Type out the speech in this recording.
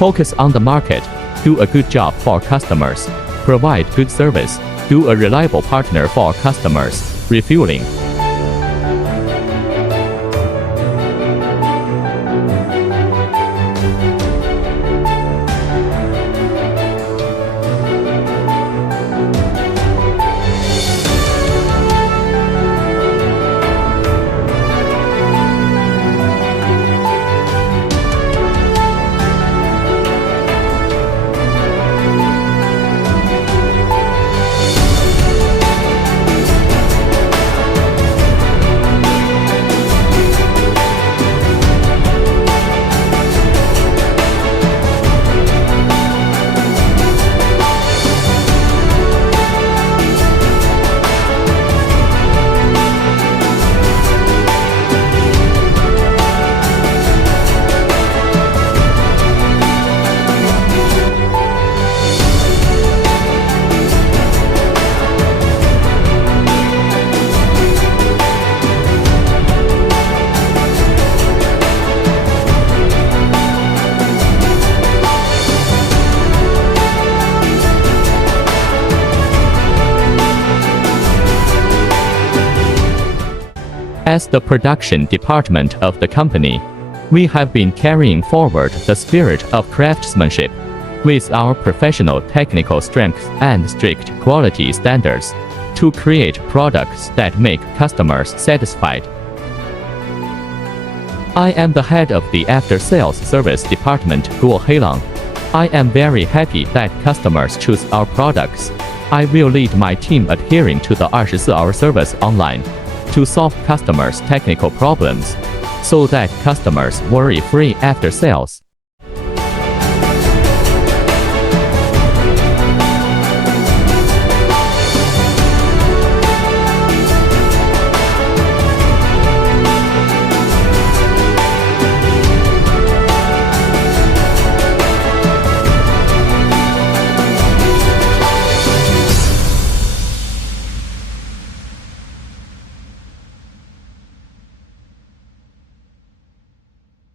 Focus on the market, do a good job for customers, provide good service, do a reliable partner for customers, refueling. As the production department of the company, we have been carrying forward the spirit of craftsmanship with our professional technical strength and strict quality standards to create products that make customers satisfied. I am the head of the after-sales service department, Guo Heilang. I am very happy that customers choose our products. I will lead my team adhering to the 24-hour service online to solve customers' technical problems so that customers worry-free after sales.